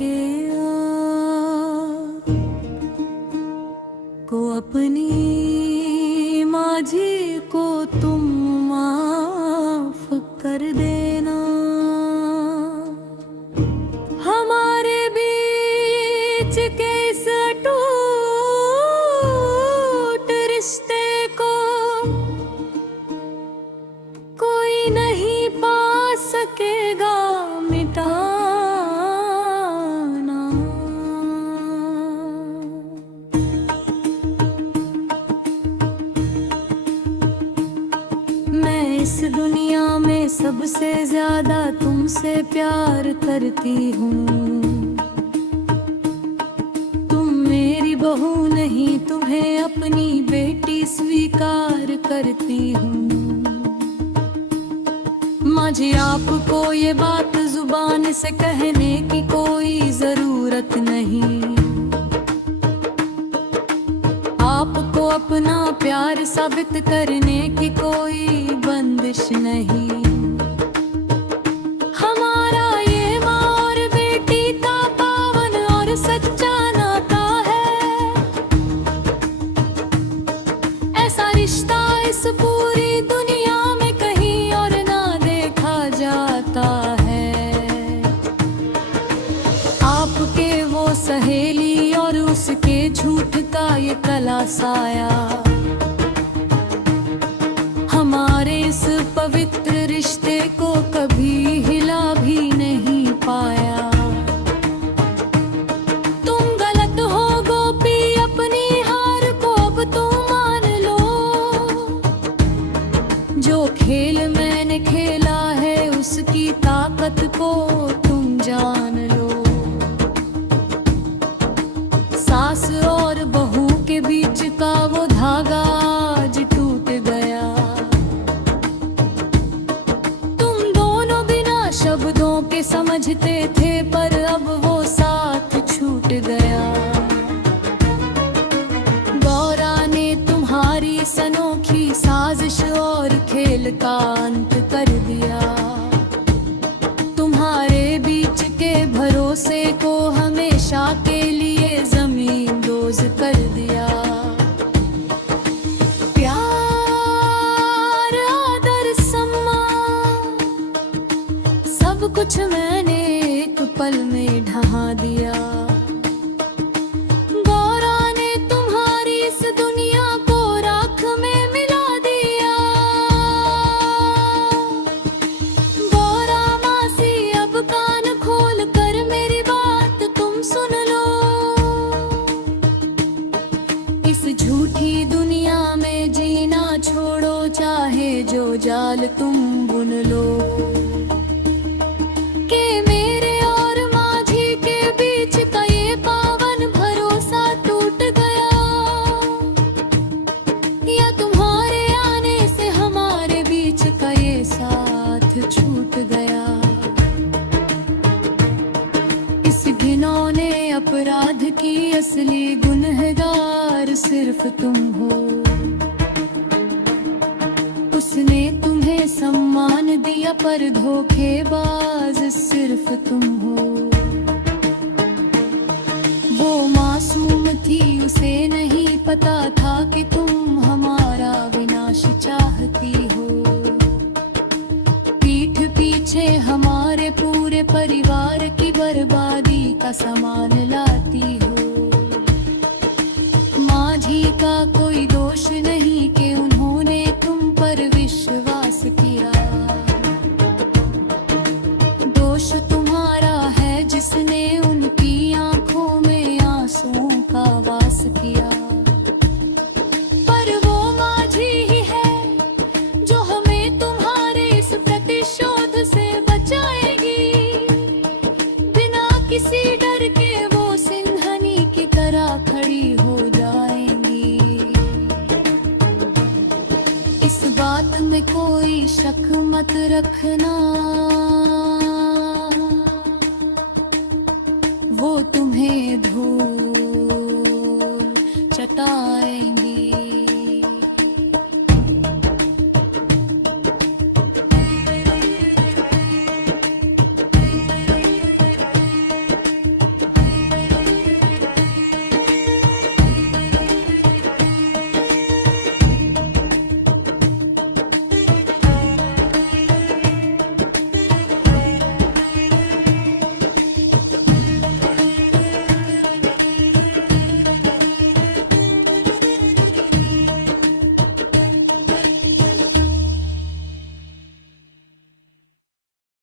के को अपनी माझी को तुम माफ कर देना। हमारे बीच के इस अटूट रिश्ते को कोई नहीं पा सकेगा मिटाना। मैं इस दुनिया में सबसे ज्यादा तुमसे प्यार करती हूँ। तुम मेरी बहू नहीं, तुम्हें अपनी बेटी स्वीकार करती हूँ। माझी आपको ये बात जुबान से कहने की कोई जरूरत नहीं। आपको अपना प्यार साबित करने की कोई बंदिश नहीं। हमारा ये माँ और बेटी का पावन और सच्चा नाता है। ऐसा रिश्ता इस पूरी दुनिया में कहीं और ना देखा जाता है। आपके वो सहेली और उसके झूठ का ये कला साया हमारे इस पवित्र रिश्ते को कभी हिला भी नहीं पाया। तुम गलत हो गोपी, अपनी हार को अब तुम मान लो। जो खेल मैंने खेला है उसकी ताकत को तुम जान लो। सास और बहू के बीच का वो धागा आज टूट गया। तुम दोनों बिना शब्दों के समझते थे, पर अब वो साथ छूट गया। गौरा ने तुम्हारी अनोखी साजिश और खेल का अंत कर दिया। तुम्हारे बीच के भरोसे को हमेशा के लिए जमीन दोज कर दिया। प्यार, आदर, सम्मान सब कुछ मैंने एक पल में ढहा दिया। गौरा ने तुम्हारी इस दुनिया को राख में मिला दिया। गौरा मासी, अब कान खोल कर मेरी बात तुम सुन लो। इस झूठी दुनिया में जीना छोड़ो, चाहे जो जाल तुम बुन लो। के मेरे और माझी के बीच का ये पावन भरोसा टूट गया, या तुम्हारे आने से हमारे बीच का ये साथ छूट गया। इस घिनौने अपराध की असली गुनहगार सिर्फ तुम हो। उसने तुम्हें सम्मान दिया, पर धोखेबाज सिर्फ तुम हो। वो मासूम थी, उसे नहीं पता था कि तुम हमारा विनाश चाहती हो। पीठ पीछे हमारे पूरे परिवार की बर्बादी का सामान लाती हो। माझी का कोई दोष नहीं कि उन्होंने तुम पर विश्वास किया। दोष तुम्हारा है जिसने उनकी आंखों में आंसुओं का वास किया। पर वो माझी ही है जो हमें तुम्हारे इस प्रतिशोध से बचाएगी। बिना किसी डर के वो सिंहनी की तरह खड़ी हो जाएंगी। इस बात में कोई शक मत रखना, वो तुम्हें धूल